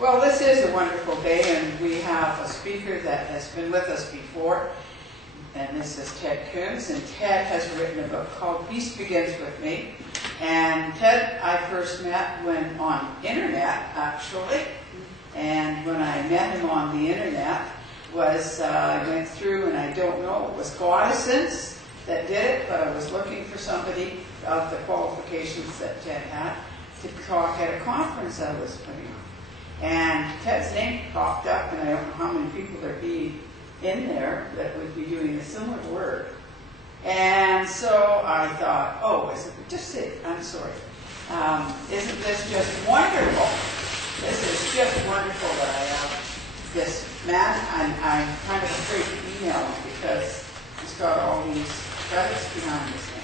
Well, this is a wonderful day, and we have a speaker that has been with us before, and this is Ted Kuntz, and Ted has written a book called Peace Begins With Me. And Ted, I first met when on internet, actually, and when I met him on the internet was, I went through, and I don't know, it was Goddessence that did it, but I was looking for somebody of the qualifications that Ted had to talk at a conference I was putting on. And Ted's name popped up, and I don't know how many people there'd be in there that would be doing a similar work. And so I thought, oh, I'm sorry. Isn't this just wonderful? This is just wonderful that I have this man. I'm kind of afraid to email him because he's got all these credits behind his name.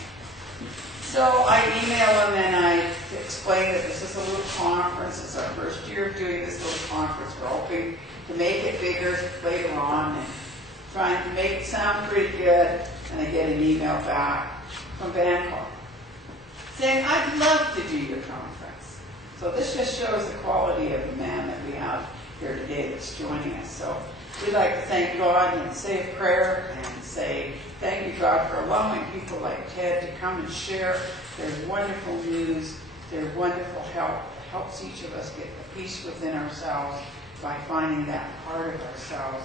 So I email him and I explain that this is a little conference. It's our first year of doing this little conference. We're hoping to make it bigger later on and trying to make it sound pretty good. And I get an email back from Bangkok saying, I'd love to do your conference. So this just shows the quality of the man that we have here today that's joining us. So we'd like to thank God and say a prayer and say thank you, God, for allowing people like Ted to come and share their wonderful news, their wonderful help. It helps each of us get the peace within ourselves by finding that part of ourselves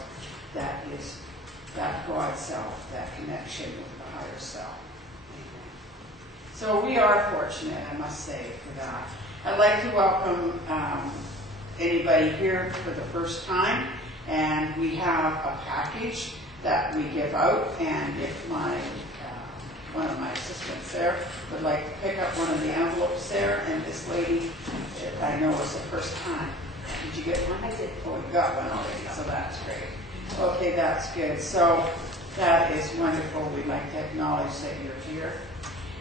that is that God self, that connection with the higher self. So we are fortunate, I must say, for that. I'd like to welcome anybody here for the first time, and we have a package that we give out, and if one of my assistants there would like to pick up one of the envelopes there, and this lady, I know is the first time. Did you get one? I did. Oh, you got one already, so that's great. Okay, that's good. So that is wonderful. We'd like to acknowledge that you're here.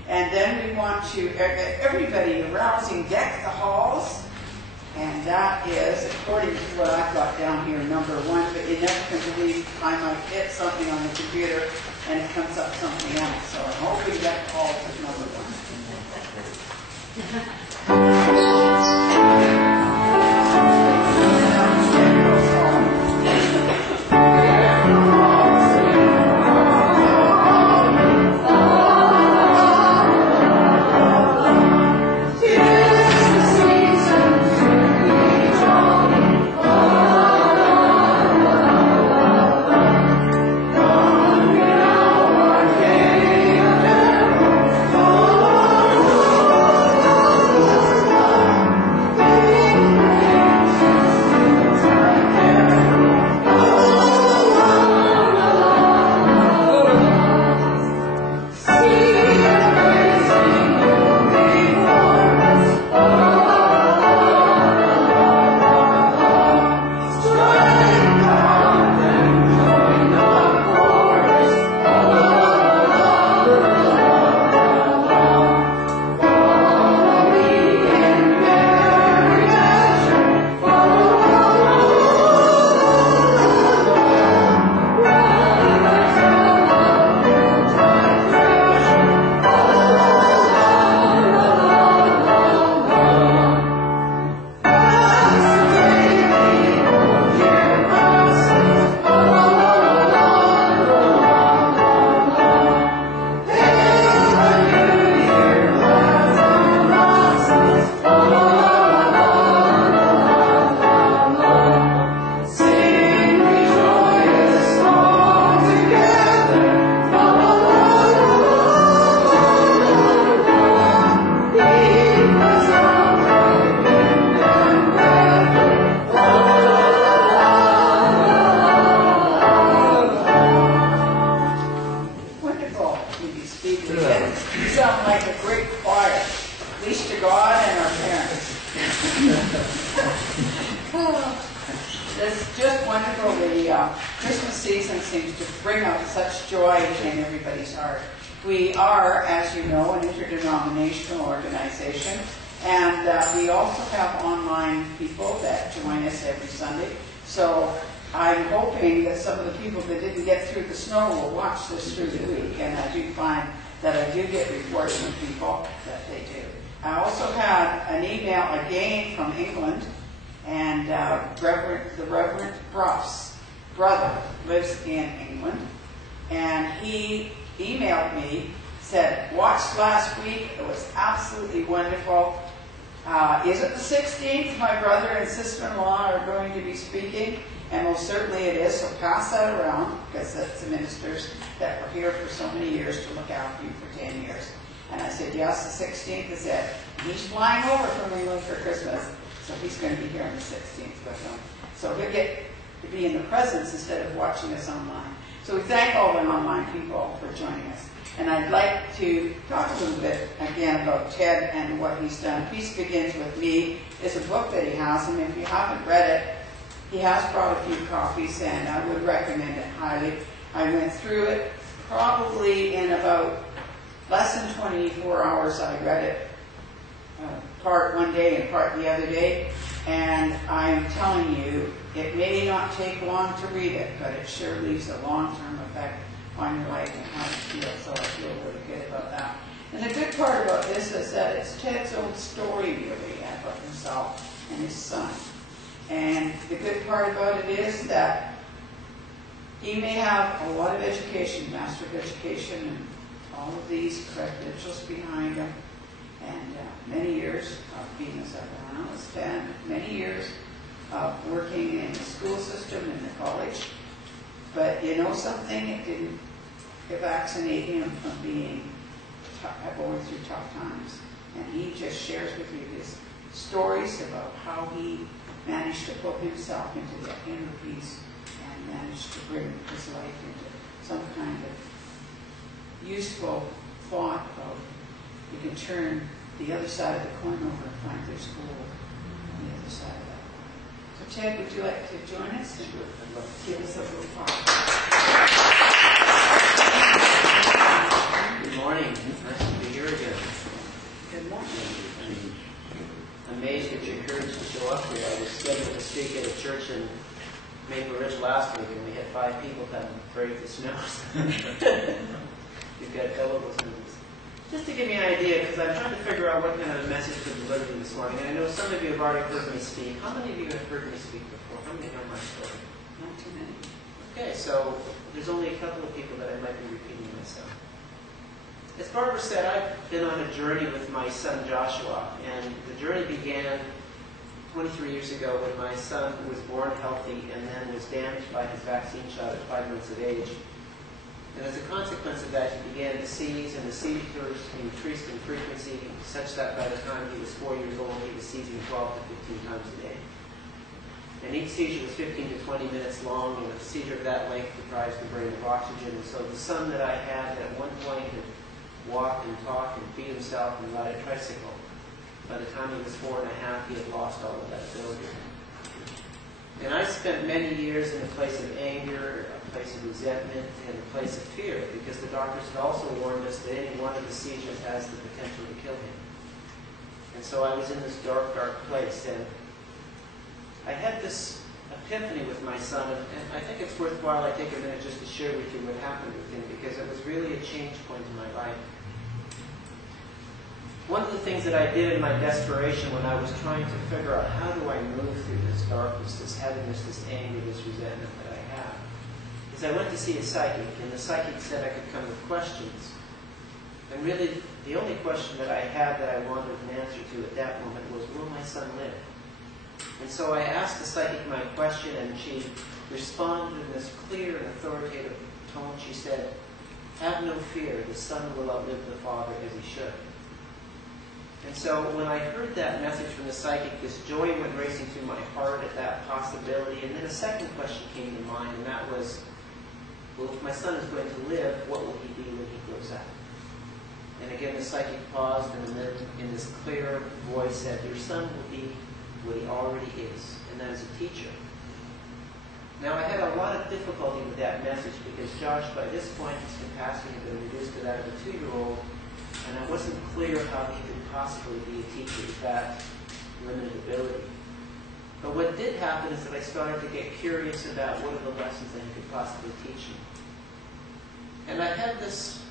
And then we want to, everybody arousing deck the halls. And that is, according to what I've got down here, number 1, but you never can believe the time I hit something on the computer and it comes up something else. So I'm hoping that halls is number 1. We are, as you know, an interdenominational organization, and we also have online people that join us every Sunday. So I'm hoping that some of the people that didn't get through the snow will watch this through the week, and I do find that I do get reports from people that they do. I also had an email again from England, and the Reverend Bruff's brother lives in England, and he emailed me, said, watched last week, it was absolutely wonderful. Is it the 16th? My brother and sister-in-law are going to be speaking, and most certainly it is, so pass that around, because that's the ministers that were here for so many years to look after you for 10 years. And I said, yes, the 16th is it. He's flying over from England for Christmas, so he's going to be here on the 16th with them. So he'll get to be in the presence instead of watching us online. So we thank all the online people for joining us. And I'd like to talk a little bit again about Ted and what he's done. Peace Begins With Me is a book that he has, and if you haven't read it, he has brought a few copies, and I would recommend it highly. I went through it probably in about less than 24 hours. I read it part one day and part the other day, and I am telling you, it may not take long to read it, but it sure leaves a long-term effect on your life and how you feel, so I feel really good about that. And the good part about this is that it's Ted's own story, really, about himself and his son. And the good part about it is that he may have a lot of education, Master of Education, and all of these credentials behind him, and many years of being a psychoanalyst, and many years working in the school system, in the college. But you know something? It didn't vaccinate him from going through tough times. And he just shares with you his stories about how he managed to put himself into the inner peace and managed to bring his life into some kind of useful thought of you can turn the other side of the coin over and find there's gold on the other side of that coin. So Ted, would you like to join us and give us a little talk? Good morning. Nice to be here again. Good morning. I'm amazed at your courage to show up here. I was scheduled to speak at a church in Maple Ridge last week, and we had 5 people come brave the snows. You've got double those numbers. Just to give you an idea, because I'm trying to figure out what kind of a message to deliver to you this morning, and I know some of you have already heard me speak. How many of you have heard me speak before? How many know my story? Not too many. Okay, so there's only a couple of people that I might be repeating myself. As Barbara said, I've been on a journey with my son Joshua, and the journey began 23 years ago when my son was born healthy and then was damaged by his vaccine shot at 5 months of age. And as a consequence of that, he began to seize, and the seizures increased in frequency such that by the time he was 4 years old, he was seizing 12 to 15 times a day. And each seizure was 15 to 20 minutes long, and a seizure of that length deprives the brain of oxygen. And so the son that I had at one point had walked and talked and feed himself and ride a tricycle. By the time he was 4 and a half, he had lost all of that ability. And I spent many years in a place of anger, a place of resentment, and a place of fear, because the doctors had also warned us that any one of the seizures has the potential to kill him. And so I was in this dark, dark place, and I had this epiphany with my son, and I think it's worthwhile I take a minute just to share with you what happened with him, because it was really a change point in my life. One of the things that I did in my desperation when I was trying to figure out how do I move through this darkness, this heaviness, this anger, this resentment that I have, is I went to see a psychic, and the psychic said I could come with questions. And really, the only question that I had that I wanted an answer to at that moment was, will my son live? And so I asked the psychic my question, and she responded in this clear and authoritative tone. She said, have no fear, the son will outlive the father as he should. And so when I heard that message from the psychic, this joy went racing through my heart at that possibility. And then a second question came to mind, and that was, well, if my son is going to live, what will he be when he grows up? And again, the psychic paused, and then in this clear voice said, your son will be what he already is, and that is a teacher. Now, I had a lot of difficulty with that message, because Josh, by this point, his capacity had been reduced to that of a 2-year-old, and I wasn't clear how he could possibly be a teacher with that limited ability. But what did happen is that I started to get curious about what are the lessons that he could possibly teach me. And I had this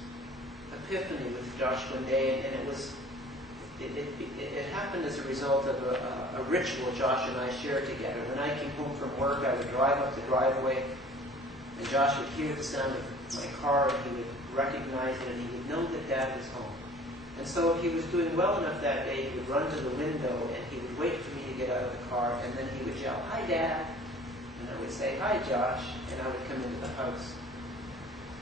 epiphany with Josh one day, and it happened as a result of a ritual Josh and I shared together. When I came home from work, I would drive up the driveway, and Josh would hear the sound of my car, and he would recognize it, and he would know that Dad was home. And so if he was doing well enough that day, he would run to the window, and he would wait for me to get out of the car, and then he would yell, hi, Dad. And I would say, hi, Josh, and I would come into the house.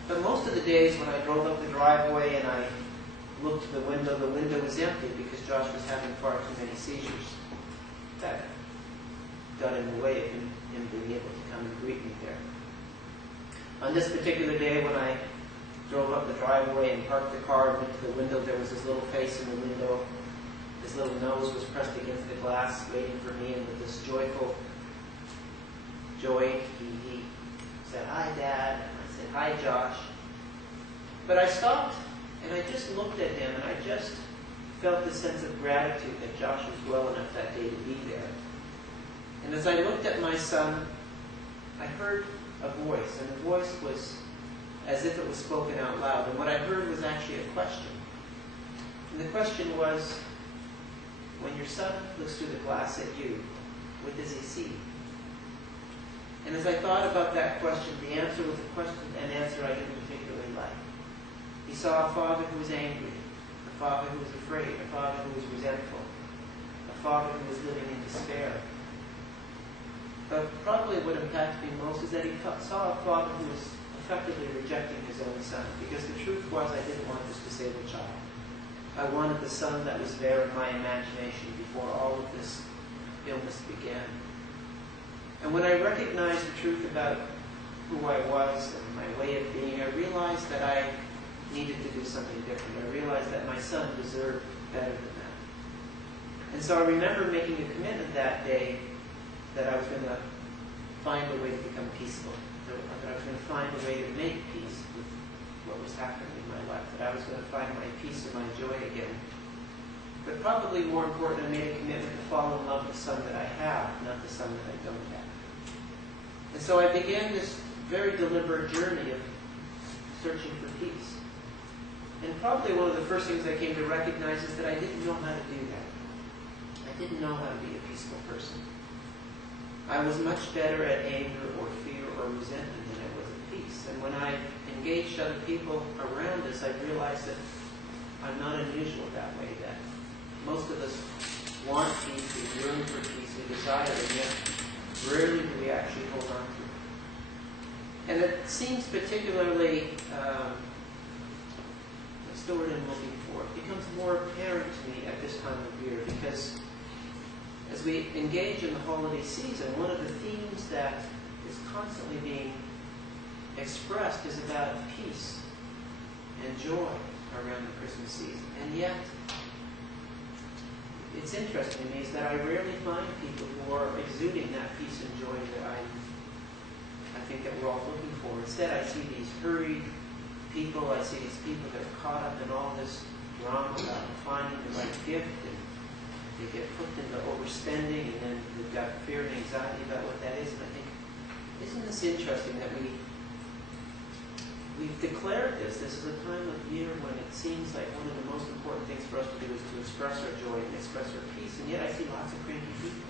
But most of the days when I drove up the driveway and I looked to the window was empty because Josh was having far too many seizures. That got in the way of him being able to come and greet me there. On this particular day when I drove up the driveway and parked the car and went to the window, there was this little face in the window. His little nose was pressed against the glass, waiting for me, and with this joyful joy, he said, hi, Dad. And I said, hi, Josh. But I stopped, and I just looked at him, and I just felt this sense of gratitude that Josh was well enough that day to be there. And as I looked at my son, I heard a voice, and the voice was as if it was spoken out loud. And what I heard was actually a question. And the question was, when your son looks through the glass at you, what does he see? And as I thought about that question, the answer was an answer I didn't particularly like. He saw a father who was angry, a father who was afraid, a father who was resentful, a father who was living in despair. But probably what impacted me most is that he saw a father who was effectively rejecting his own son. Because the truth was, I didn't want this disabled child. I wanted the son that was there in my imagination before all of this illness began. And when I recognized the truth about who I was and my way of being, I realized that I needed to do something different. I realized that my son deserved better than that. And so I remember making a commitment that day that I was going to find a way to become peaceful, that I was going to find a way to make peace with what was happening in my life, that I was going to find my peace and my joy again. But probably more important, I made a commitment to fall in love with the son that I have, not the son that I don't have. And so I began this very deliberate journey of searching for peace. And probably one of the first things I came to recognize is that I didn't know how to do that. I didn't know how to be a peaceful person. I was much better at anger or fear or resentment than I was at peace. And when I engaged other people around us, I realized that I'm not unusual that way, that most of us want peace, we yearn for peace, we desire it, and yet rarely do we actually hold on to it. And it seems particularly, what's the word I'm looking for? It becomes more apparent to me at this time of year, because as we engage in the holiday season, one of the themes that is constantly being expressed is about peace and joy around the Christmas season. And yet, it's interesting to me is that I rarely find people who are exuding that peace and joy that I think that we're all looking for. Instead, I see these hurried people. I see these people that are caught up in all this drama about finding the right gift, and they get hooked into overspending, and then they've got fear and anxiety about what that is. And I think, isn't this interesting that we've declared this? This is a time of year when it seems like one of the most important things for us to do is to express our joy and express our peace, and yet I see lots of cranky people.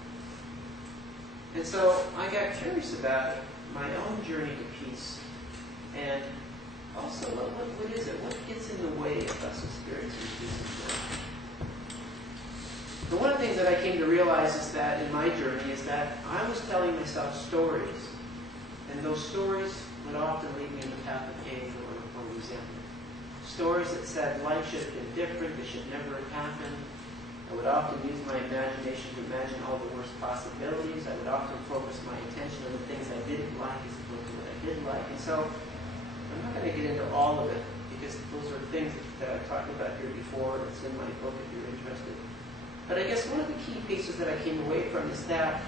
And so I got curious about my own journey to peace, and also what is it? What gets in the way of us experiencing peace and joy? And one of the things that I came to realize is that in my journey is that I was telling myself stories, and those stories would often lead me in the path of anger or resentment. Stories that said life should have been different, this should never have happened. I would often use my imagination to imagine all the worst possibilities. I would often focus my attention on the things I didn't like as opposed to what I did like. And so I'm not going to get into all of it, because those are things that I've talked about here before. It's in my book if you're interested. But I guess one of the key pieces that I came away from is that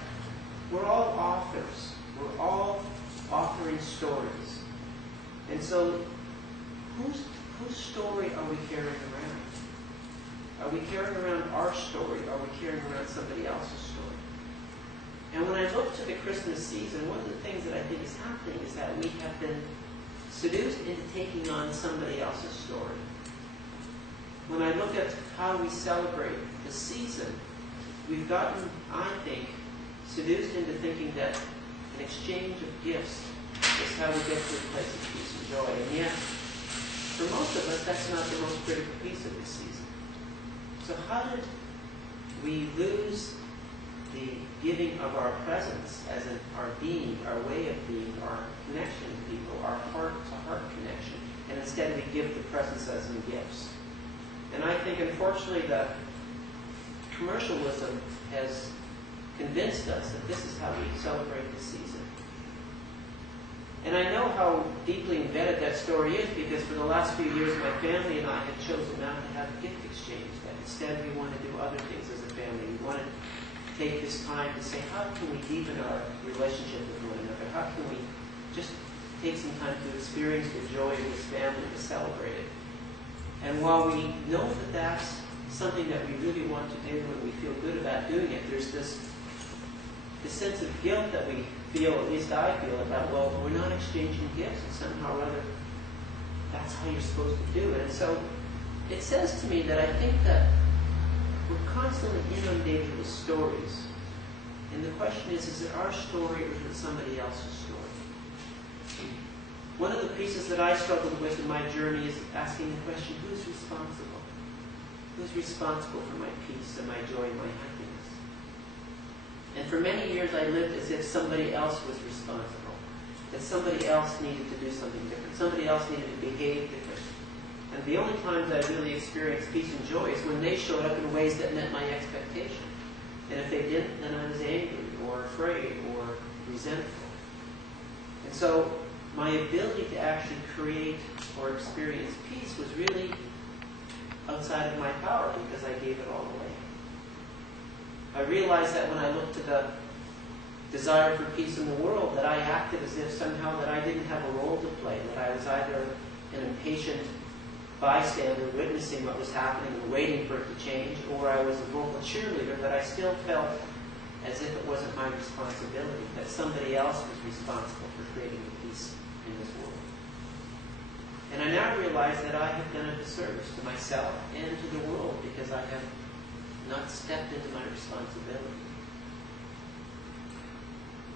we're all authors. We're all authoring stories. And so whose story are we carrying around? Are we carrying around our story? Are we carrying around somebody else's story? And when I look to the Christmas season, one of the things that I think is happening is that we have been seduced into taking on somebody else's story. When I look at how we celebrate the season, we've gotten, I think, seduced into thinking that an exchange of gifts is how we get to a place of peace and joy. And yet, for most of us, that's not the most critical piece of this season. So how did we lose the giving of our presence, as in our being, our way of being, our connection to people, our heart-to-heart connection, and instead we give the presence as in gifts? And I think, unfortunately, that commercialism has convinced us that this is how we celebrate the season. And I know how deeply embedded that story is, because for the last few years, my family and I have chosen not to have a gift exchange. That instead we want to do other things as a family. We want to take this time to say, how can we deepen our relationship with one another? How can we just take some time to experience the joy of this family, to celebrate it? And while we know that that's something that we really want to do and we feel good about doing it, there's this sense of guilt that we feel, at least I feel, about, well, we're not exchanging gifts, and somehow or other that's how you're supposed to do it. And so it says to me that I think that we're constantly inundated with stories. And the question is it our story or is it somebody else's story? One of the pieces that I struggled with in my journey is asking the question, who's responsible? Who's responsible for my peace and my joy and my happiness? And for many years I lived as if somebody else was responsible, that somebody else needed to do something different, somebody else needed to behave different. And the only times I really experienced peace and joy is when they showed up in ways that met my expectation. And if they didn't, then I was angry or afraid or resentful. And so my ability to actually create or experience peace was really outside of my power because I gave it all away. I realized that when I looked to the desire for peace in the world, that I acted as if somehow that I didn't have a role to play, that I was either an impatient bystander witnessing what was happening and waiting for it to change, or I was a vocal cheerleader, that I still felt as if it wasn't my responsibility, that somebody else was responsible for creating the peace in this world. And I now realize that I have done a disservice to myself and to the world because I have not stepped into my responsibility.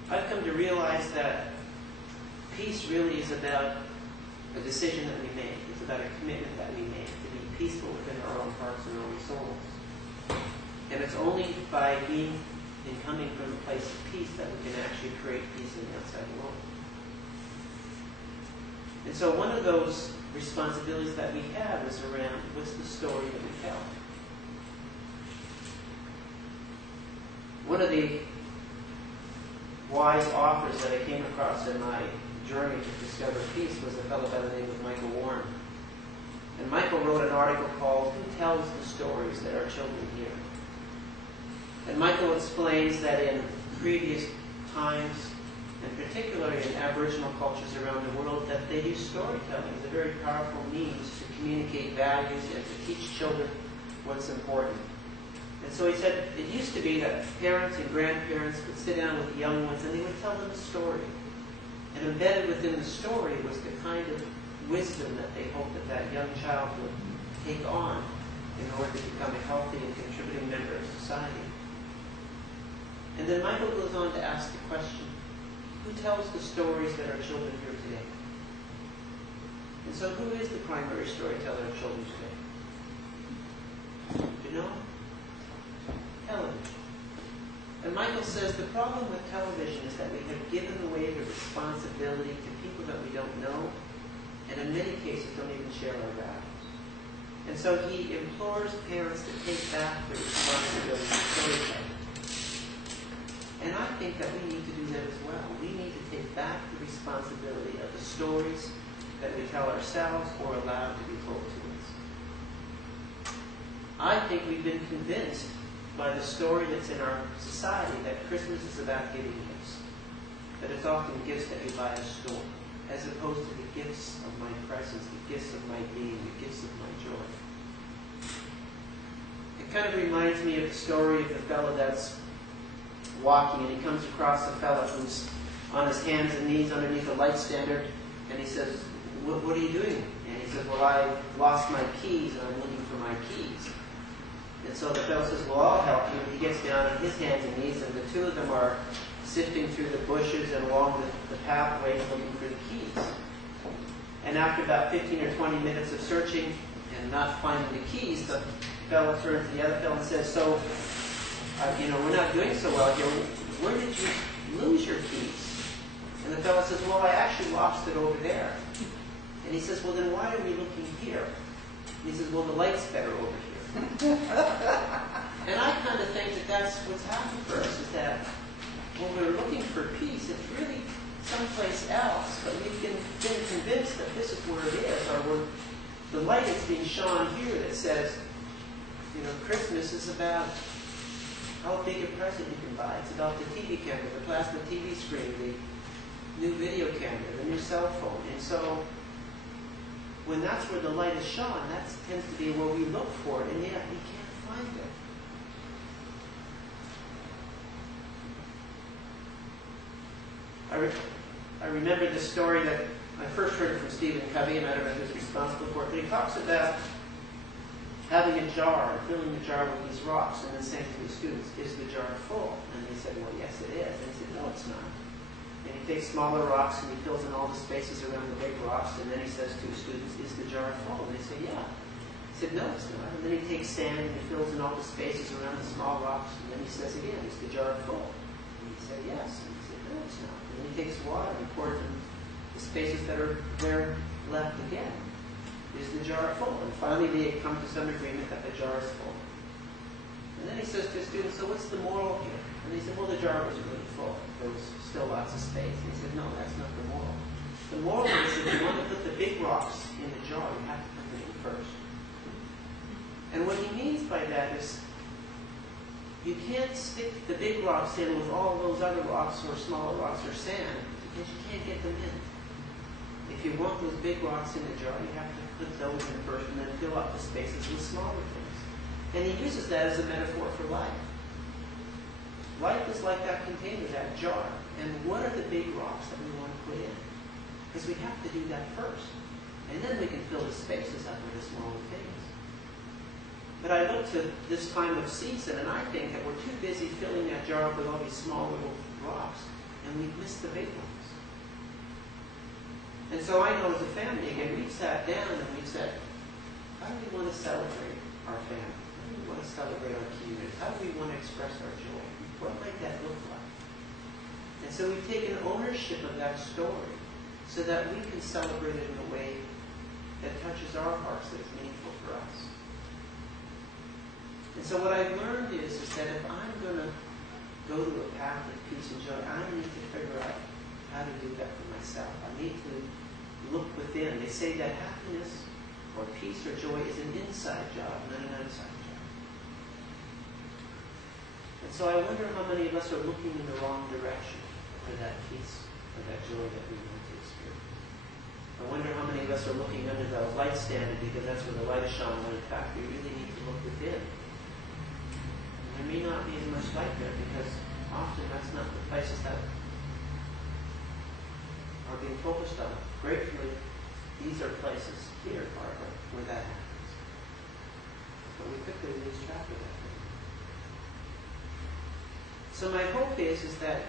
I've come to realize that peace really is about a decision that we make. It's about a commitment that we make to be peaceful within our own hearts and our own souls. And it's only by being and coming from a place of peace that we can actually create peace in the outside world. And so one of those responsibilities that we have is around what's the story that we tell. One of the wise authors that I came across in my journey to discover peace was a fellow by the name of Michael Warren. And Michael wrote an article called "Who Tells the Stories That Our Children Hear?" And Michael explains that in previous times, and particularly in Aboriginal cultures around the world, that they use storytelling as a very powerful means to communicate values and to teach children what's important. And so he said it used to be that parents and grandparents would sit down with the young ones and they would tell them a story. And embedded within the story was the kind of wisdom that they hoped that that young child would take on in order to become a healthy and contributing member of society. And then Michael goes on to ask the question, who tells the stories that our children hear today? And so who is the primary storyteller of children today? Do you know? Television. And Michael says the problem with television is that we have given away the responsibility to people that we don't know, and in many cases don't even share our values. And so he implores parents to take back the responsibility of storytelling. And I think that we need to do that as well. We need to take back the responsibility of the stories that we tell ourselves or allow to be told to us. I think we've been convinced by the story that's in our society that Christmas is about giving gifts. That it's often gifts that you buy at a store, as opposed to the gifts of my presence, the gifts of my being, the gifts of my joy. It kind of reminds me of the story of the fellow that's walking, and he comes across a fellow who's on his hands and knees underneath a light standard, and he says, what are you doing? And he says, well, I lost my keys, and I'm looking for my keys. And so the fellow says, well, I'll help you. And he gets down on his hands and knees, and the two of them are sifting through the bushes and along the pathways looking for the keys. And after about 15 or 20 minutes of searching and not finding the keys, the fellow turns to the other fellow and says, so, we're not doing so well here. Where did you lose your keys? And the fellow says, well, I actually lost it over there. And he says, well, then why are we looking here? And he says, well, the light's better over here. And I kind of think that that's what's happened for us, is that when we're looking for peace, it's really someplace else, but we've been convinced that this is where it is, or the light is being shone here that says, Christmas is about how big a present you can buy. It's about the TV camera, the plasma TV screen, the new video camera, the new cell phone. And so when that's where the light is shone, that tends to be where we look for it, and yet we can't find it. I remember this story that I first heard it from Stephen Covey, and I don't know who's responsible for it, but he talks about having a jar, filling the jar with these rocks, and then saying to the students, is the jar full? And they said, well, yes, it is. And he said, no, it's not. And he takes smaller rocks and he fills in all the spaces around the big rocks, and then he says to his students, is the jar full? And they say, yeah. He said, no, it's not. And then he takes sand and he fills in all the spaces around the small rocks, and then he says again, is the jar full? said, yes. And he said, no, it's not. And then he takes water and pours it in the spaces that are there left again. Is the jar full? And finally they come to some agreement that the jar is full. And then he says to his students, so what's the moral here? And they said, well, the jar was really full. There was still lots of space. And he said, no, that's not the moral. The moral is if you want to put the big rocks in the jar, you have to put them in first. And what he means by that is you can't stick the big rocks in with all those other rocks or smaller rocks or sand because you can't get them in. If you want those big rocks in the jar, you have to put those in first and then fill up the spaces with smaller things. And he uses that as a metaphor for life. Life is like that container, that jar. And what are the big rocks that we want to put in? Because we have to do that first. And then we can fill the spaces up with the smaller things. But I look to this time of season, and I think that we're too busy filling that jar up with all these small little rocks, and we've missed the big ones. And so I know as a family, again, we've sat down and we've said, how do we want to celebrate our family? How do we want to celebrate our community? How do we want to express our joy? What might that look like? And so we've taken ownership of that story so that we can celebrate it in a way that touches our hearts, that is meaningful for us. And so what I've learned is that if I'm going to go to a path of peace and joy, I need to figure out how to do that for myself. I need to look within. They say that happiness or peace or joy is an inside job, not an outside job. And so I wonder how many of us are looking in the wrong direction for that peace or that joy that we want to experience. I wonder how many of us are looking under the light standard because that's where the light is shining, when in fact we really need to look within. And there may not be as much light there because often that's not the places that are being focused on. Gratefully, these are places here, Barbara, where that happens. But we quickly lose track of that. So my hope is that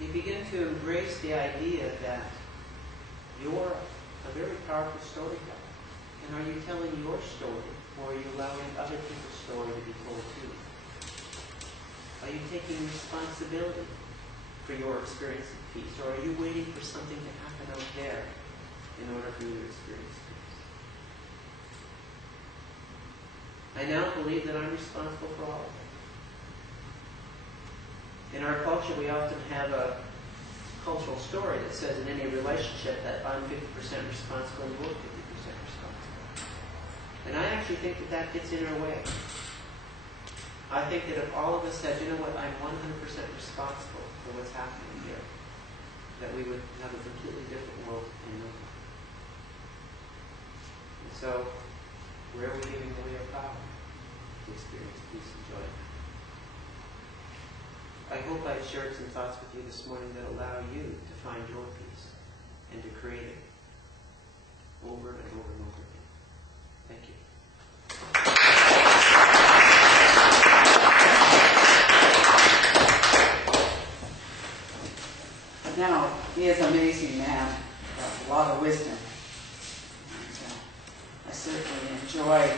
you begin to embrace the idea that you're a very powerful storyteller. And are you telling your story, or are you allowing other people's story to be told too? Are you taking responsibility for your experience of peace, or are you waiting for something to happen out there in order for you to experience peace? I now believe that I'm responsible for all of it. In our culture, we often have a cultural story that says in any relationship that I'm 50% responsible and you're 50% responsible. And I actually think that that gets in our way. I think that if all of us said, you know what, I'm 100% responsible for what's happening here, that we would have a completely different world in no time. And so, where are we giving away our power to experience peace and joy? I hope I've shared some thoughts with you this morning that allow you to find your peace and to create it over and over and over again. Thank you. Now, he is an amazing man, with a lot of wisdom. And, I certainly enjoy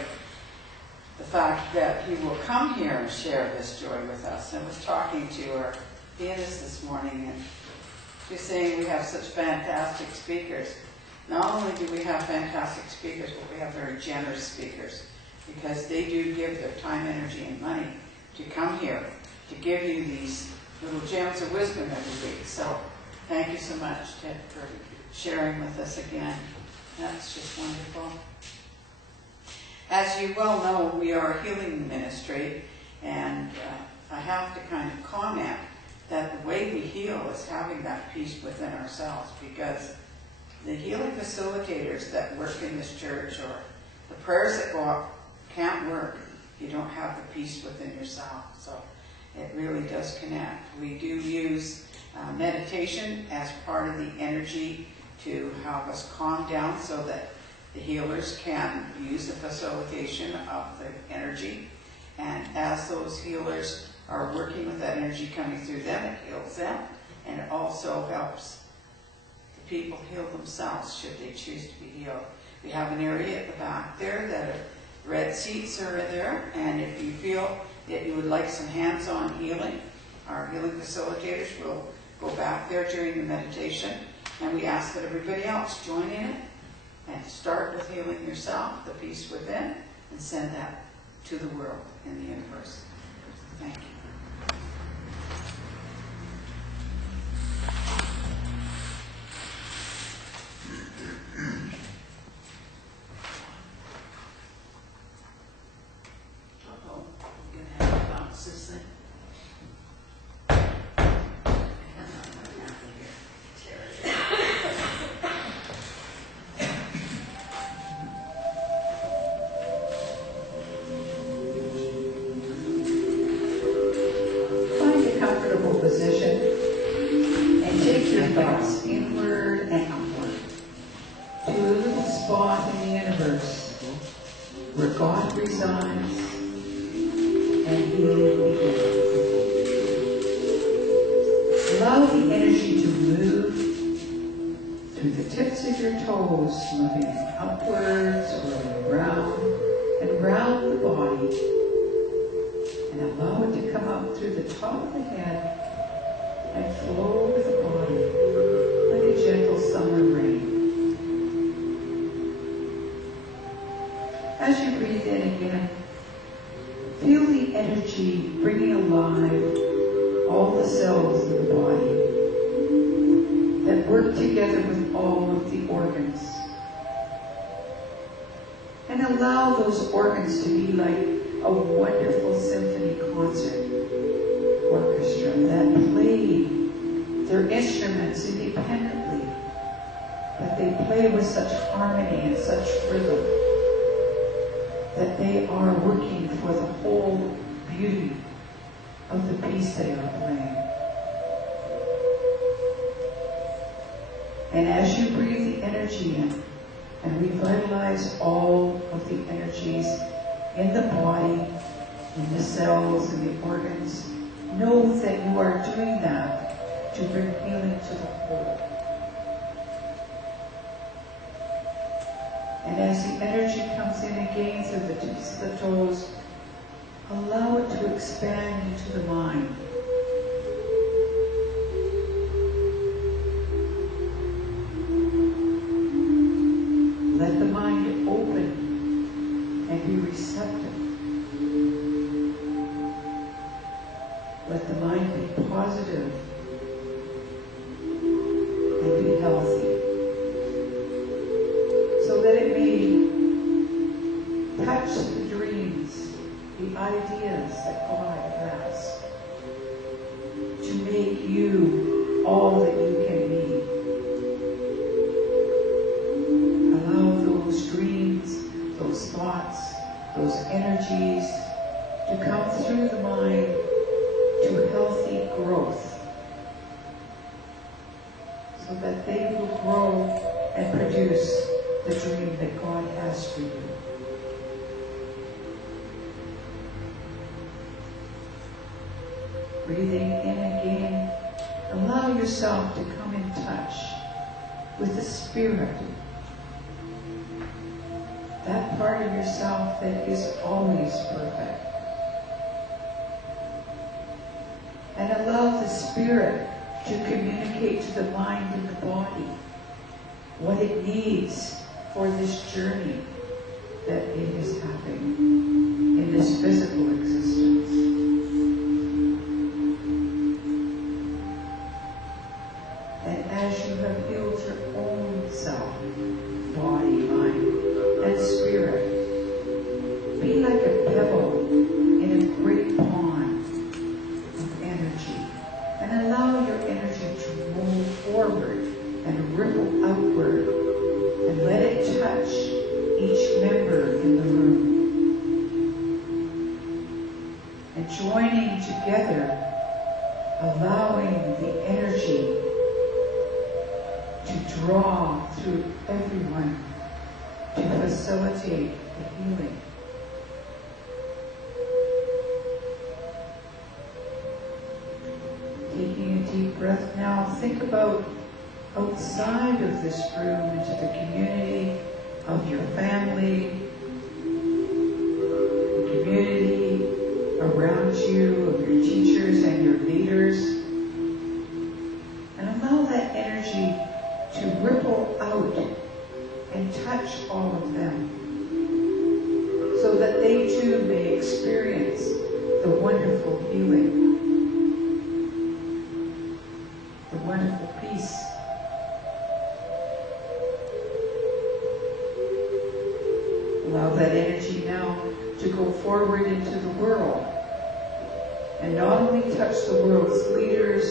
the fact that he will come here and share this joy with us. I was talking to our pianist this morning, and she's saying we have such fantastic speakers. Not only do we have fantastic speakers, but we have very generous speakers, because they do give their time, energy, and money to come here to give you these little gems of wisdom every week. So thank you so much, Ted, for sharing with us again. That's just wonderful. As you well know, we are a healing ministry, and I have to kind of comment that the way we heal is having that peace within ourselves, because the healing facilitators that work in this church, or the prayers that go up, can't work if you don't have the peace within yourself. So it really does connect. We do use meditation as part of the energy to help us calm down so that the healers can use the facilitation of the energy. And as those healers are working with that energy coming through them, it heals them. And it also helps the people heal themselves should they choose to be healed. We have an area at the back there that red seats are there. And if you feel that you would like some hands-on healing, our healing facilitators will go back there during the meditation, and we ask that everybody else join in it and start with healing yourself, the peace within, and send that to the world and the universe. Thank you. Breathing in again, allow yourself to come in touch with the Spirit, that part of yourself that is always perfect. And allow the Spirit to communicate to the mind and the body what it needs for this journey that it is having in this physical existence. And as you have healed your own self, body, mind, and spirit, be like a pebble in a great pond of energy, and allow your energy to move forward and ripple outward, and let it touch each member in the room. And joining together, allowing the energy to draw through everyone to facilitate the healing. Taking a deep breath now, think about outside of this room into the community of your family, the community around around you, of your teachers and your leaders. And allow that energy to ripple out and touch all of them, so that they too may experience the wonderful healing, the wonderful peace. Allow that energy now to go forward into the world and not only touch the world's leaders,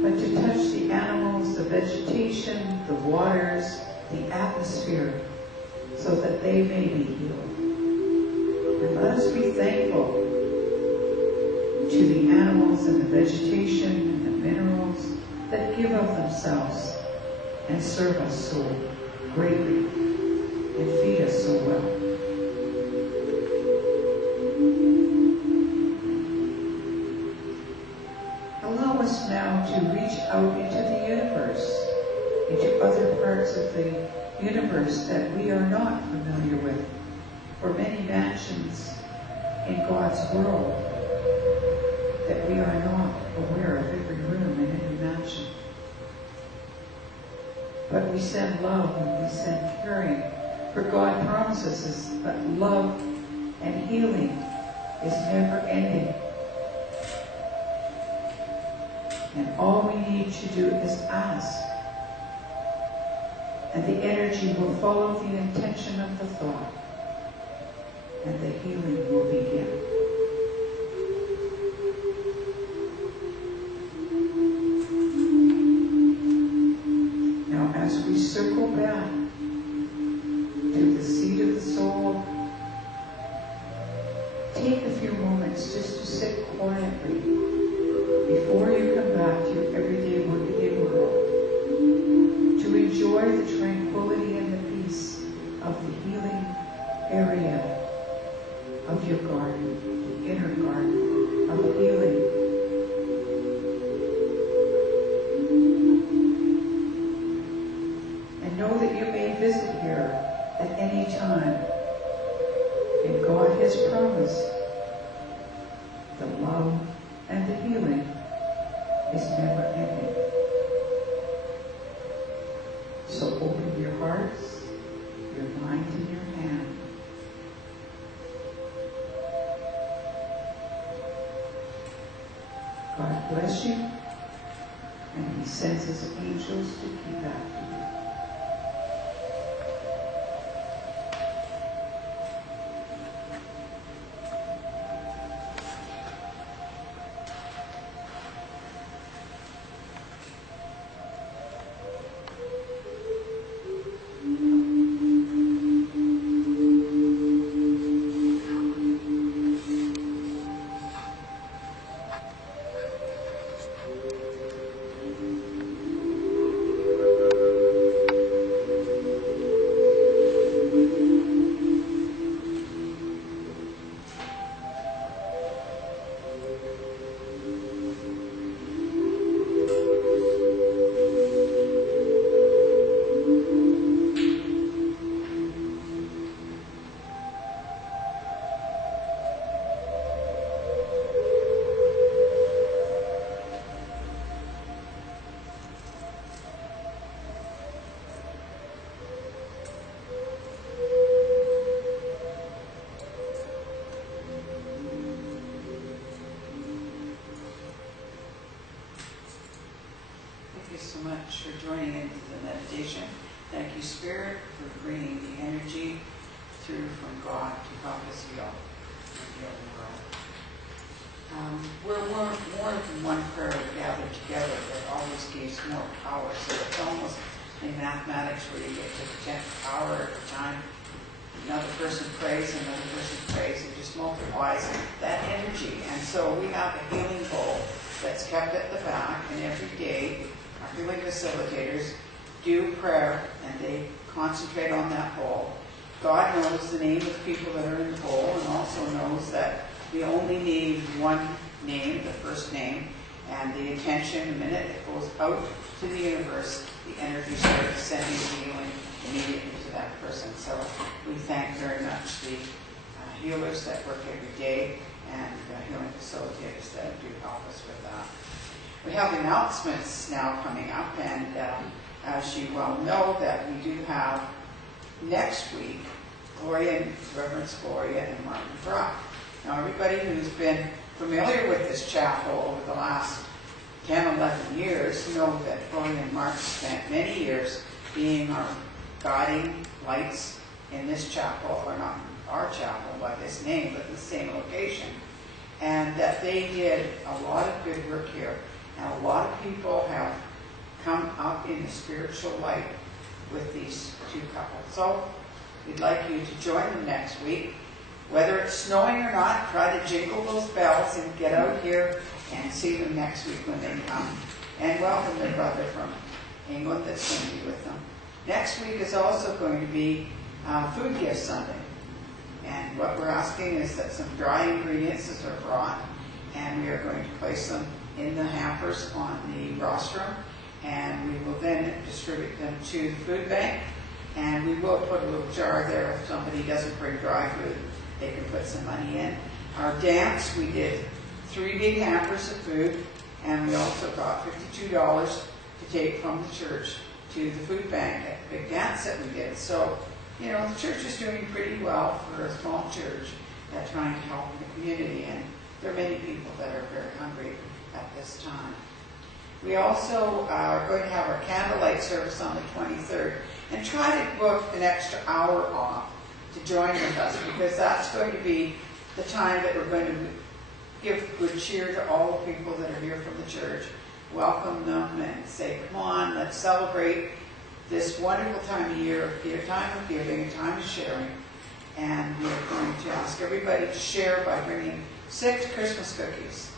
but to touch the animals, the vegetation, the waters, the atmosphere, so that they may be healed. And let us be thankful to the animals and the vegetation and the minerals that give of themselves and serve us so greatly and feed us so well. Allow us now to reach out into the universe, into other parts of the universe that we are not familiar with, or many mansions in God's world that we are not aware of every room in every mansion. But we send love and we send caring, for God promises us that love and healing is never ending. And all we need to do is ask. And the energy will follow the intention of the thought. And the healing will begin. Now as we circle back to the seat of the soul, take a few moments just to sit quietly before you come back to your everyday workaday world, to enjoy the tranquility and the peace of the healing area of your garden, the inner garden of healing. And know that you may visit here at any time, and God has promised the love and the healing is never ending. So open your hearts, your mind, and your hand. God bless you, and He sends His angels to keep after you. So much for joining into the meditation. Thank you, Spirit, for bringing the energy through from God to help us heal and heal the world. We're more than one prayer gathered together that always gives more power. So it's almost in mathematics where you get to the 10th power at a time. Another person prays, another person prays, and just multiplies that energy. And so we have a healing bowl that's kept at the back, and every day our healing facilitators do prayer, and they concentrate on that bowl. God knows the name of people that are in the bowl, and also knows that we only need one name, the first name, and the attention, the minute it goes out to the universe, the energy starts sending healing immediately to that person. So we thank very much the healers that work every day, and healing facilitators that do help us with that. We have announcements now coming up, and as you well know, that we do have next week Reverend Gloria and Martin Brock. Now, everybody who's been familiar with this chapel over the last 10, 11 years know that Gloria and Martin spent many years being our guiding lights in this chapel, or not our chapel by this name, but the same location. And that they did a lot of good work here. And a lot of people have come up in the spiritual light with these two couples. So we'd like you to join them next week. Whether it's snowing or not, try to jingle those bells and get out here and see them next week when they come. And welcome their brother from England that's going to be with them. Next week is also going to be Food Gift Sunday. And what we're asking is that some dry ingredients are brought, and we are going to place them in the hampers on the rostrum, and we will then distribute them to the food bank. And we will put a little jar there if somebody doesn't bring dry food, they can put some money in. Our dance, we did 3 big hampers of food, and we also got $52 to take from the church to the food bank at the big dance that we did. So, you know, the church is doing pretty well for a small church at trying to help the community, and there are many people that are very hungry at this time. We also are going to have our candlelight service on the 23rd, and try to book an extra hour off to join with us, because that's going to be the time that we're going to give good cheer to all the people that are here from the church, welcome them and say, come on, let's celebrate this wonderful time of year, a time of giving, a time of sharing. And we're going to ask everybody to share by bringing 6 Christmas cookies.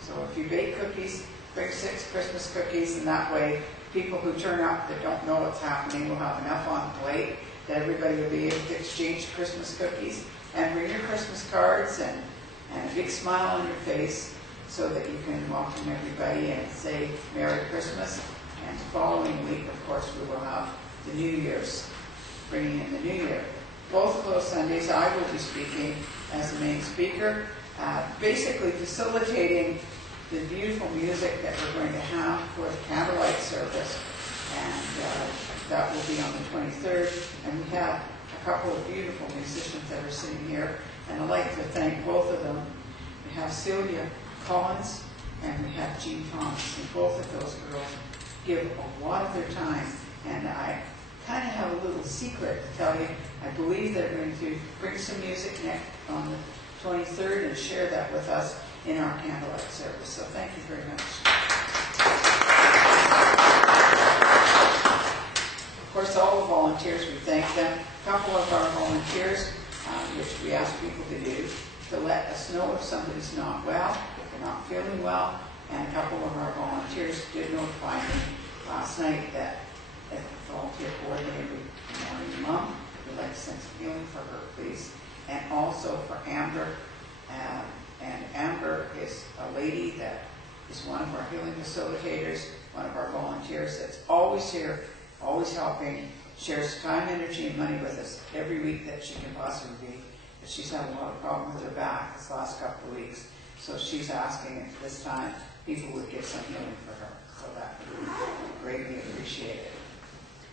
So if you bake cookies, bring 6 Christmas cookies, and that way people who turn up that don't know what's happening will have enough on the plate that everybody will be able to exchange Christmas cookies. And bring your Christmas cards and a big smile on your face so that you can welcome everybody and say Merry Christmas. And the following week, of course, we will have the New Year's, bringing in the New Year. Both of those Sundays I will be speaking as the main speaker, basically facilitating the beautiful music that we're going to have for the candlelight service. And that will be on the 23rd. And we have a couple of beautiful musicians that are sitting here, and I'd like to thank both of them. We have Celia Collins and we have Jean Thomas, and both of those girls give a lot of their time. And I kind of have a little secret to tell you. I believe they're going to bring some music next on the 23rd and share that with us in our candlelight service. So thank you very much. Of course, all the volunteers, we thank them. A couple of our volunteers, which we ask people to do, to let us know if somebody's not well, if they're not feeling well. And a couple of our volunteers did notify me last night that the volunteer coordinator, good morning, Mom, we'd like to send some healing for her, please. And also for Amber. And Amber is a lady that is one of our healing facilitators, one of our volunteers that's always here, always helping, shares time, energy, and money with us every week that she can possibly be. But she's had a lot of problems with her back this last couple of weeks. So she's asking if this time people would give some healing for her. So that would be greatly appreciated.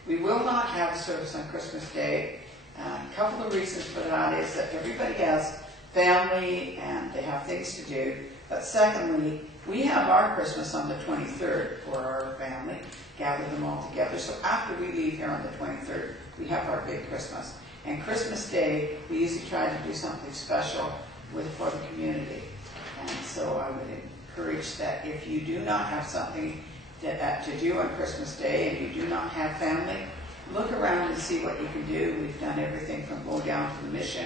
We will not have a service on Christmas Day. A couple of reasons for that is that everybody has family and they have things to do. But secondly, we have our Christmas on the 23rd for our family, gather them all together. So after we leave here on the 23rd, we have our big Christmas. And Christmas Day, we usually try to do something special for the community. And so I would encourage that if you do not have something to do on Christmas Day and you do not have family, look around and see what you can do. We've done everything from go down to the mission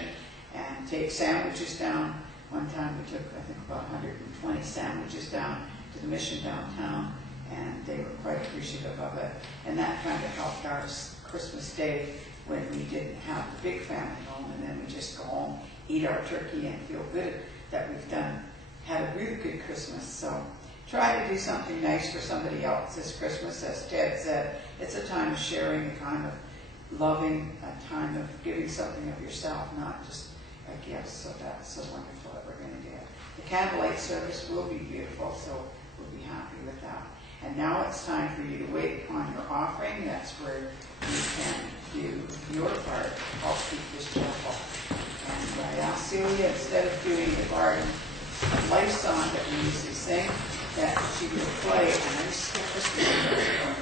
and take sandwiches down. One time we took, I think, about 120 sandwiches down to the mission downtown, and they were quite appreciative of it. And that kind of helped our Christmas Day when we didn't have the big family home, and then we just go home, eat our turkey, and feel good that we've had a really good Christmas. So try to do something nice for somebody else this Christmas. As Ted said, it's a time of sharing, a time of loving, a time of giving something of yourself, not just gifts. So that's so wonderful that we're going to do it. The candlelight service will be beautiful, so we'll be happy with that. And now it's time for you to wait on your offering. That's where you can do your part to help keep this chapel. And I asked Celia, instead of doing the garden life song that we usually sing, that she would play, and I just skip this one.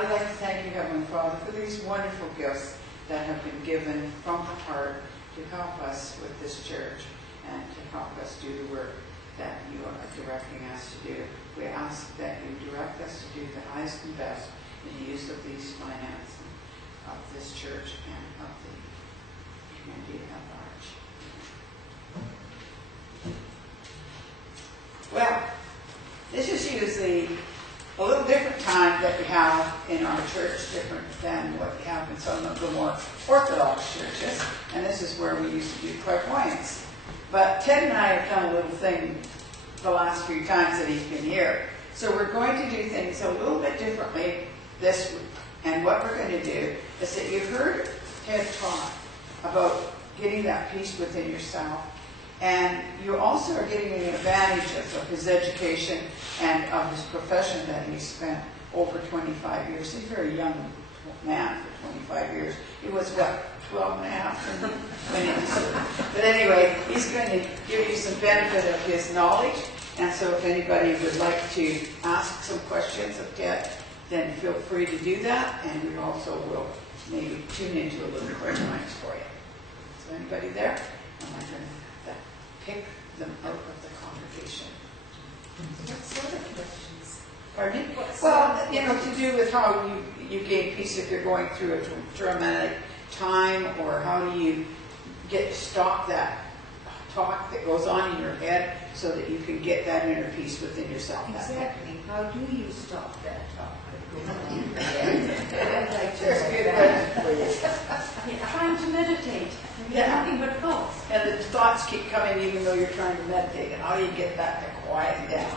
We'd like to thank you, Heavenly Father, for these wonderful gifts that have been given from the heart to help us with this church and to help us do the work that you are directing us to do. We ask that you direct us to do the highest and best in the use of these finances of this church and of the community at large. Well, this is usually a little different time that we have in our church, different than what we have in some of the more Orthodox churches. And this is where we used to do clairvoyance. But Ted and I have done a little thing the last few times that he's been here. So we're going to do things a little bit differently this week. And what we're going to do is that you've heard Ted talk about getting that peace within yourself. And you also are getting the advantages of his education and of his profession that he spent over 25 years. He's a very young man for 25 years. He was, what, 12 and a half when he was. But anyway, he's going to give you some benefit of his knowledge. And so if anybody would like to ask some questions of Ted, then feel free to do that. And we also will maybe tune into a little clairvoyance for you. So anybody there? Am I going to pick them out of the congregation? What sort of questions? Pardon me? Well, you know, to do with how you gain peace if you're going through a traumatic time, or how do you get to stop that talk that goes on in your head so that you can get that inner peace within yourself. Exactly. How do you stop that talk that goes on in your head? I'd like to There's a good question for you. Trying to meditate. Nothing but thoughts. And the thoughts keep coming even though you're trying to meditate. And how do you get that to quiet down?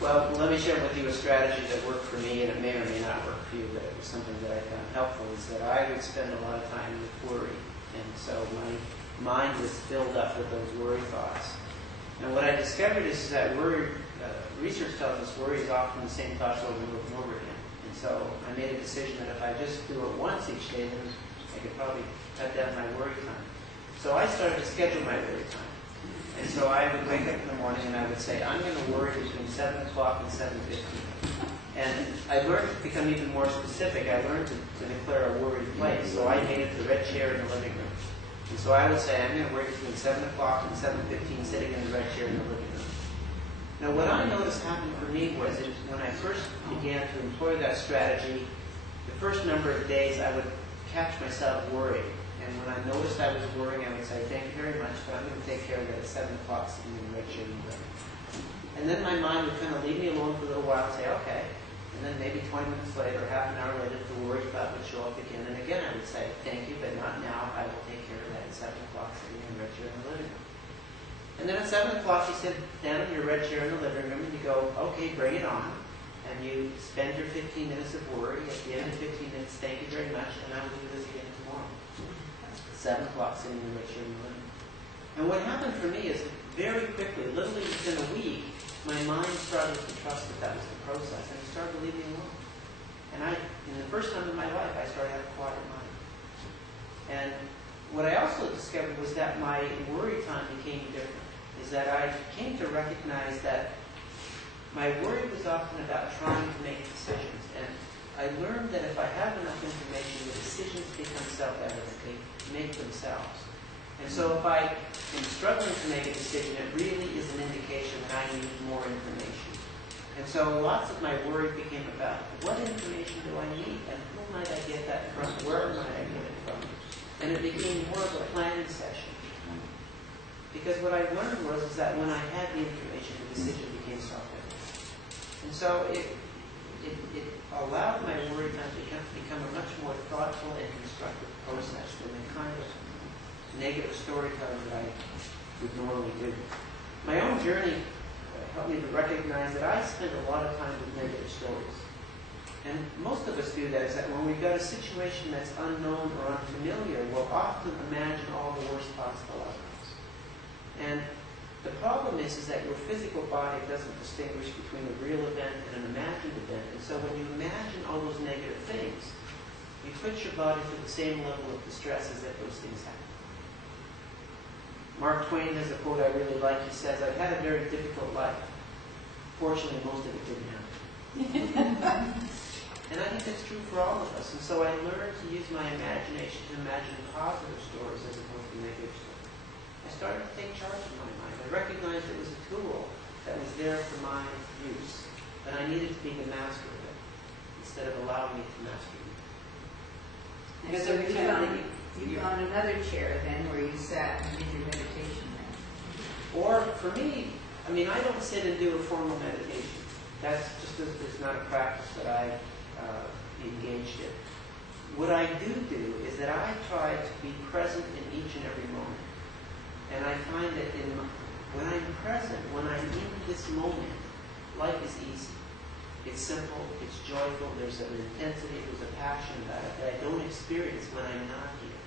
Well, let me share with you a strategy that worked for me, and it may or may not work for you, but it was something that I found helpful, is that I would spend a lot of time with worry. And so my mind was filled up with those worry thoughts. And what I discovered is that worry, research tells us worry is often the same thoughts over and over again. And so I made a decision that if I just do it once each day, then I could probably cut down my worry time. So I started to schedule my worry time. And so I would wake up in the morning and I would say, I'm going to worry between 7 o'clock and 7:50. And I learned to become even more specific. I learned to declare a worried place. So I made it the red chair in the living room. And so I would say, I'm going to worry between 7 o'clock and 7:15, sitting in the red chair in the living room. Now what I noticed happened for me was when I first began to employ that strategy, the first number of days I would catch myself worrying. And when I noticed I was worrying, I would say, thank you very much, but I'm going to take care of that at 7 o'clock sitting in the red chair in the living room. And then my mind would kind of leave me alone for a little while and say, okay. And then maybe 20 minutes later, half an hour later, the worry thought would show up again. And again, I would say, thank you, but not now. I will take care of that at 7 o'clock sitting in the red chair in the living room. And then at 7 o'clock, you sit down in your red chair in the living room and you go, okay, bring it on. And you spend your 15 minutes of worry. At the end of 15 minutes, thank you very much, and I will do this again tomorrow. 7 o'clock sitting in the red chair in the living room. And what happened for me is very quickly, literally within a week, my mind started to trust that that was the process, and it started to leave me alone. And in the first time in my life, I started to have a quiet mind. And what I also discovered was that my worry time became different, is that I came to recognize that my worry was often about trying to make decisions. And I learned that if I have enough information, the decisions become self-evident. They make themselves. And so if I am struggling to make a decision, it really is an indication that I need more information. And so lots of my worry became about what information do I need and who might I get that from, where might I get it from. And it became more of a planning session. Because what I learned was that when I had the information, the decision became self-evident. And so it allowed my worry time to become a much more thoughtful and constructive process than the kind of negative storytelling that I would normally do. My own journey helped me to recognize that I spend a lot of time with negative stories. And most of us do that, is that when we've got a situation that's unknown or unfamiliar, we'll often imagine all the worst possible outcomes. And the problem is that your physical body doesn't distinguish between a real event and an imagined event. And so when you imagine all those negative things, you put your body through the same level of distress as if those things happen. Mark Twain has a quote I really like. He says, I've had a very difficult life. Fortunately, most of it didn't happen. And I think that's true for all of us. And so I learned to use my imagination to imagine positive stories as opposed to negative stories. I started to take charge of my mind. I recognized it was a tool that was there for my use. But I needed to be the master of it instead of allowing it to master me. And so you found another chair then where you sat and did your meditation then. Or for me, I mean, I don't sit and do a formal meditation. That's just it's not a practice that I engaged in. What I do is that I try to be present in each and every moment. And I find that when I'm present, when I'm in this moment, life is easy. It's simple, it's joyful, there's an intensity, there's a passion about it that I don't experience when I'm not here.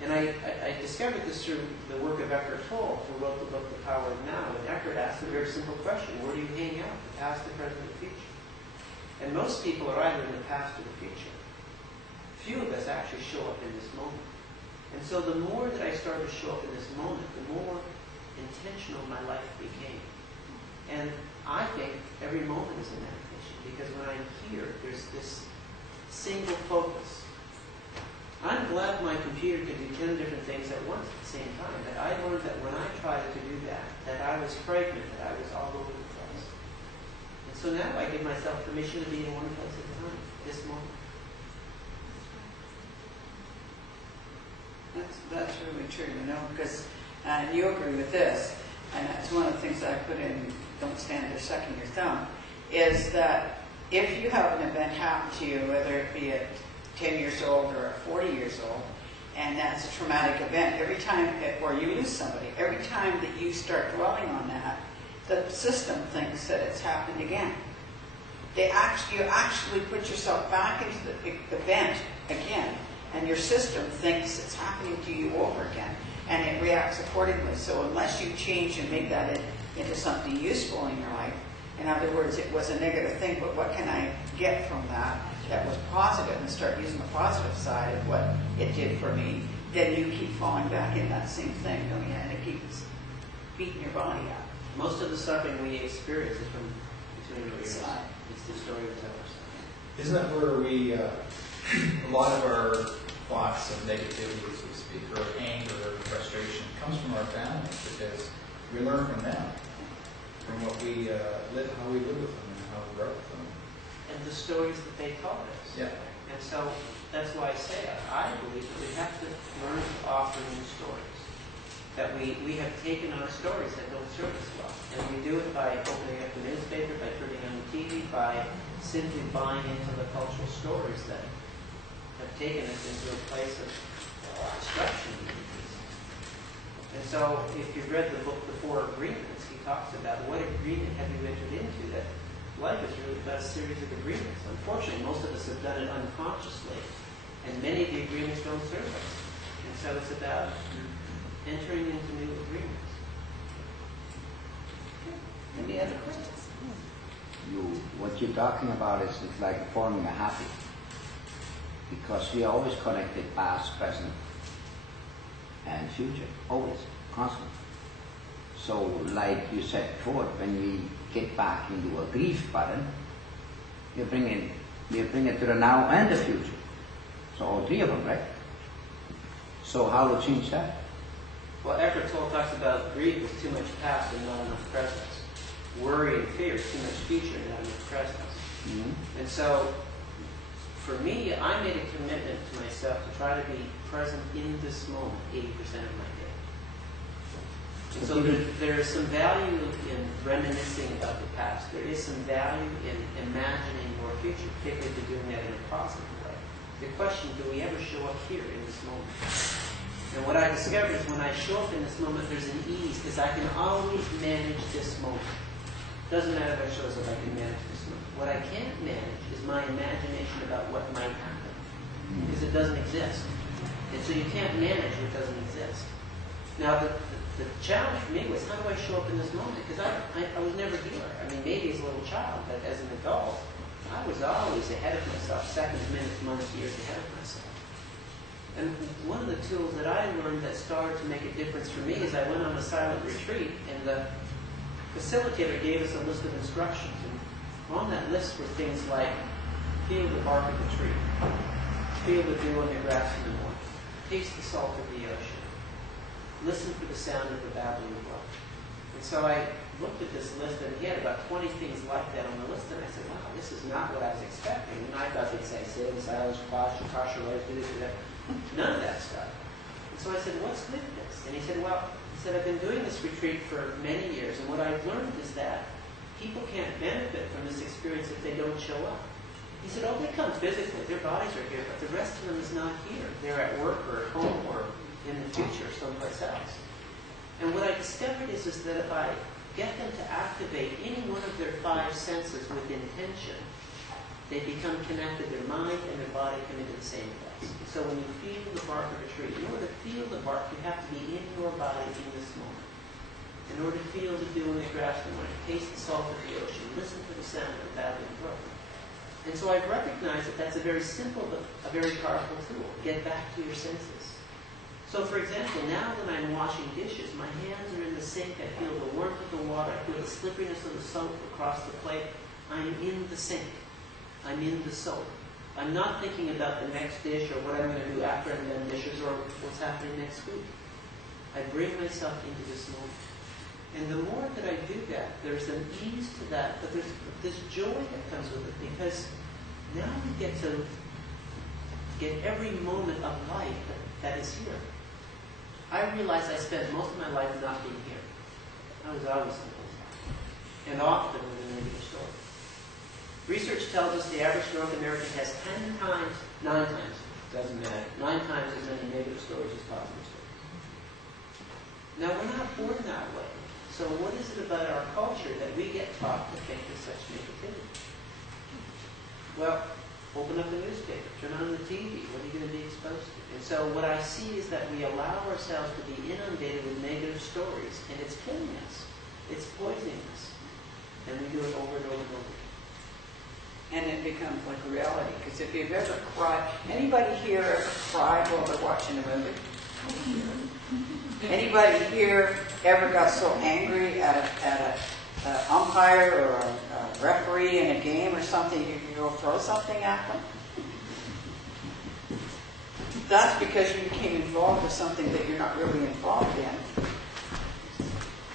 And I discovered this through the work of Eckhart Tolle, who wrote the book The Power of Now. And Eckhart asked a very simple question: where do you hang out? The past, the present, the future. And most people are either in the past or the future. Few of us actually show up in this moment. And so the more that I started to show up in this moment, the more intentional my life became. And I think every moment is a meditation, because when I'm here, there's this single focus. I'm glad my computer could do 10 different things at once at the same time. But I learned that when I tried to do that I was fragmented, I was all over the place. And so now I give myself permission to be in one place at a time, this moment. That's really true, because you agree with this, and that's one of the things I put in, don't stand there sucking your thumb, is that if you have an event happen to you, whether it be at 10 years old or 40 years old, and that's a traumatic event, every time, or you lose somebody, every time that you start dwelling on that, the system thinks that it's happened again. You actually put yourself back into the event again, and your system thinks it's happening to you over again, and it reacts accordingly. So unless you change and make that into something useful in your life, in other words, it was a negative thing, but what can I get from that was positive, and start using the positive side of what it did for me, then you keep falling back in that same thing, don't you? And it keeps beating your body up. Most of the suffering we experience is from between our ears. It's the story we tell ourselves. Isn't that where we, a lot of our thoughts of negativity, so to speak, or anger or frustration, comes from our families, because we learn from them, from what we how we live with them and how we grow with them. And the stories that they taught us. Yeah. And so that's why I say I believe that we have to learn to offer new stories. That we have taken on stories that don't serve us well. And we do it by opening up the newspaper, by turning on the TV, by simply buying into the cultural stories that have taken us into a place of destruction. And so, if you've read the book, The Four Agreements, he talks about what agreement have you entered into, that life is really about a series of agreements. Unfortunately, most of us have done it unconsciously, and many of the agreements don't serve us. And so it's about entering into new agreements. Any other questions? What you're talking about is like forming a habit, because we are always connected past, present, and future, always, constantly. So, like you said before, when we get back into a grief pattern, we bring it to the now and the future. So all three of them, right? So how to change that? Well, Eckhart Tolle talks about grief is too much past and not enough presence. Worry and fear is too much future and not enough presence. Mm-hmm. And so, for me, I made a commitment to myself to try to be present in this moment 80% of my day. And so there is some value in reminiscing about the past. There is some value in imagining your future, particularly if you're doing that in a positive way. The question, do we ever show up here in this moment? And what I discovered is when I show up in this moment, there's an ease, because I can always manage this moment. Doesn't matter if I show up, I can manage this moment. What I can't manage is my imagination about what might happen, because it doesn't exist. And so you can't manage what doesn't exist. Now, the challenge for me was, how do I show up in this moment? Because I was never here. I mean, maybe as a little child, but as an adult, I was always ahead of myself, seconds, minutes, months, years ahead of myself. And one of the tools that I learned that started to make a difference for me is I went on a silent retreat, and the facilitator gave us a list of instructions. And on that list were things like, feel the bark of the tree, feel the dew on the grass in the morning, taste the salt of the ocean, listen for the sound of the babbling brook. And so I looked at this list, and he had about 20 things like that on the list, and I said, wow, this is not what I was expecting. And I thought they'd say, sit in silence, posture, do this, do that. None of that stuff. And so I said, what's with this? And he said, I've been doing this retreat for many years, and what I've learned is that people can't benefit from this experience if they don't show up. He said, oh, they come physically, their bodies are here, but the rest of them is not here. They're at work or at home or in the future someplace else. And what I discovered is that if I get them to activate any one of their 5 senses with intention, they become connected, their mind and their body come into the same place. So when you feel the bark of a tree, in order to feel the bark, you have to be in your body in this moment. In order to feel the dew in the grass in the morning, taste the salt of the ocean, listen to the sound of the babbling brook. And so I've recognized that that's a very simple but a very powerful tool. Get back to your senses. So for example, now when I'm washing dishes, my hands are in the sink, I feel the warmth of the water, I feel the slipperiness of the soap across the plate. I'm in the sink. I'm in the soap. I'm not thinking about the next dish or what I'm going to do after I'm done dishes or what's happening next week. I bring myself into this moment. And the more that I do that, there's an ease to that, but there's this joy that comes with it, because now we get to get every moment of life that is here. I realized I spent most of my life not being here. I was always someplace else, and often with a negative story. Research tells us the average North American has 9 times, doesn't matter, 9 times as many negative stories as positive stories. Now, we're not born that way. So what is it about our culture that we get taught to think of such negativity? Well, open up the newspaper, turn on the TV, what are you going to be exposed to? And so what I see is that we allow ourselves to be inundated with negative stories, and it's killing us. It's poisoning us. And we do it over and over and over. And it becomes like a reality. Because if you've ever cried, anybody here ever cried while they're watching a movie? Anybody here ever got so angry at an umpire or a referee in a game or something, you go throw something at them? That's because you became involved with something that you're not really involved in.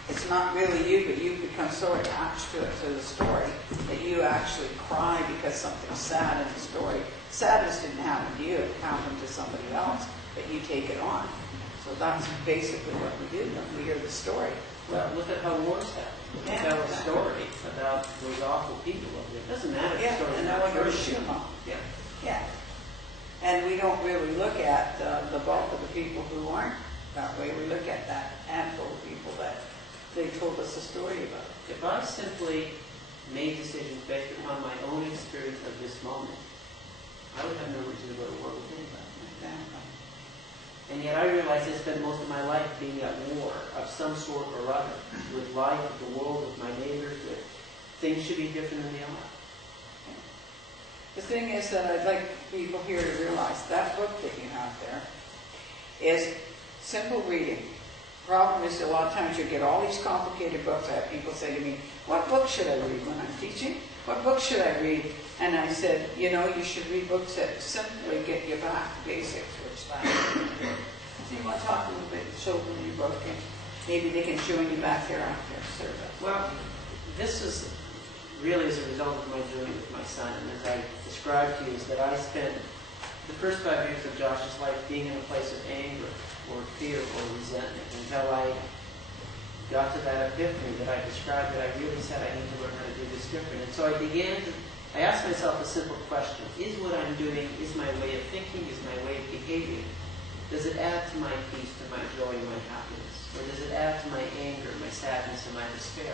It's not really you, but you become so attached to it, to the story, that you actually cry because something's sad in the story. Sadness didn't happen to you, it happened to somebody else, but you take it on. So that's basically what we do when we hear the story. Well, look at how wars happen. Yeah, Tell a exactly. story about those awful people over there. It doesn't matter if Yeah, the story's and not no one true. goes shoot 'em up. Yeah. Yeah. And we don't really look at the bulk of the people who aren't that way. We look at that handful of people that they told us a story about. If I simply made decisions based upon my own experience of this moment, I would have no reason to go to war with anybody. Exactly. And yet I realize I spent most of my life being at war of some sort or other, with life, with the world, with my neighbors, with things should be different than they are. The thing is that I'd like people here to realize that book that you have there is simple reading. Problem is, a lot of times you get all these complicated books. I have people say to me, what book should I read when I'm teaching? What book should I read? And I said, you know, you should read books that simply get you back to basics, which that is. So you want to talk a little bit to children your book, and maybe they can join you back there after service. Well, this is really as a result of my journey with my son. And as I described to you, is that I spent the first 5 years of Josh's life being in a place of anger or fear or resentment until I got to that epiphany that I described, that I really said I need to learn how to do this different. And so I asked myself a simple question. Is what I'm doing, is my way of thinking, is my way of behaving, does it add to my peace, to my joy, and my happiness? Or does it add to my anger, my sadness, and my despair?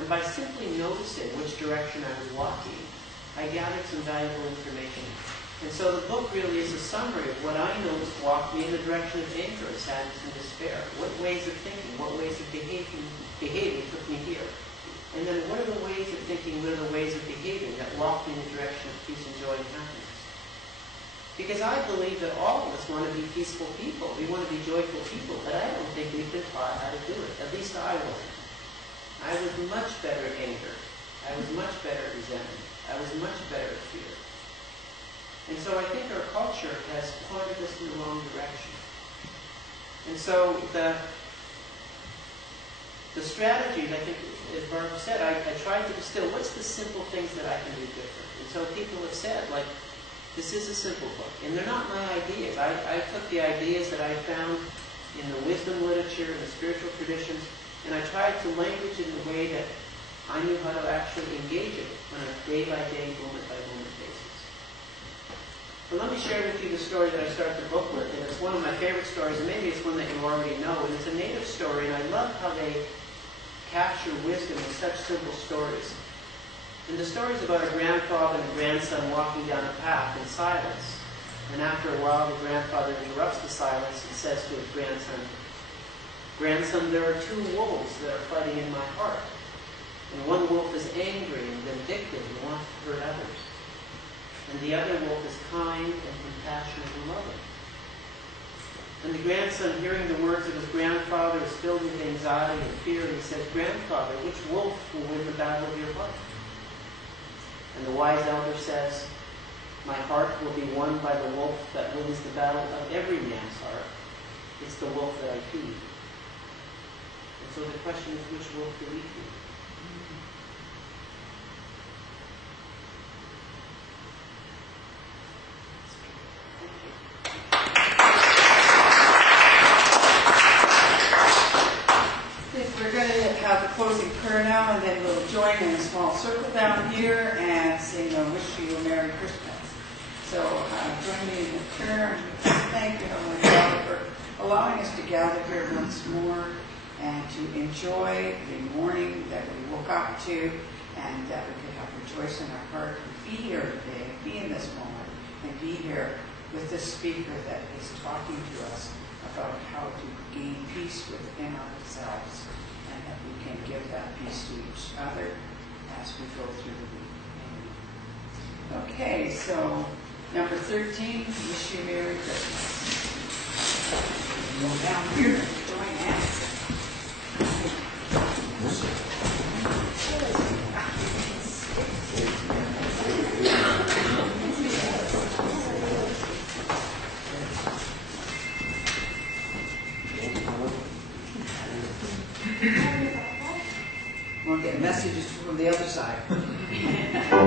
And by simply noticing which direction I was walking, I gathered some valuable information. And so the book really is a summary of what I noticed walked me in the direction of anger, sadness, and despair. What ways of thinking, what ways of behaving took me here. And then what are the ways of thinking, what are the ways of behaving that walked me in the direction of peace and joy and happiness? Because I believe that all of us want to be peaceful people. We want to be joyful people, but I don't think we've been taught how to do it. At least I wasn't. I was much better at anger. I was much better at resentment. I was much better at fear. And so I think our culture has pointed us in the wrong direction. And so the strategies, I think, as Barb said, I tried to distill what's the simple things that I can do different. And so people have said, like, this is a simple book. And they're not my ideas. I took the ideas that I found in the wisdom literature and the spiritual traditions, and I tried to language it in a way that I knew how to actually engage it on a day-by-day, moment-by-moment basis. But let me share with you the story that I start the book with, and it's one of my favorite stories, and maybe it's one that you already know, and it's a native story, and I love how they capture wisdom in such simple stories. And the story is about a grandfather and a grandson walking down a path in silence. And after a while, the grandfather interrupts the silence and says to his grandson, "Grandson, there are two wolves that are fighting in my heart. And one wolf is angry and vindictive and wants to hurt others. And the other wolf is kind and compassionate and loving." And the grandson, hearing the words of his grandfather, is filled with anxiety and fear, and he says, "Grandfather, which wolf will win the battle of your heart?" And the wise elder says, "My heart will be won by the wolf that wins the battle of every man's heart. It's the wolf that I feed." And so the question is, which wolf do we feed? We're going to have the closing prayer now, and then we'll join in a small circle down here and sing a Wish You a Merry Christmas. So join me in the prayer, and thank you, Heavenly Father, for allowing us to gather here once more and to enjoy the morning that we woke up to, and that we could have rejoice in our heart and be here today, be in this moment, and be here with this speaker that is talking to us about how to gain peace within ourselves, and that we can give that peace to each other as we go through the week. Okay, so number 13, Wish You Merry Christmas. Go down here and join hands. We'll get messages from the other side. Amen.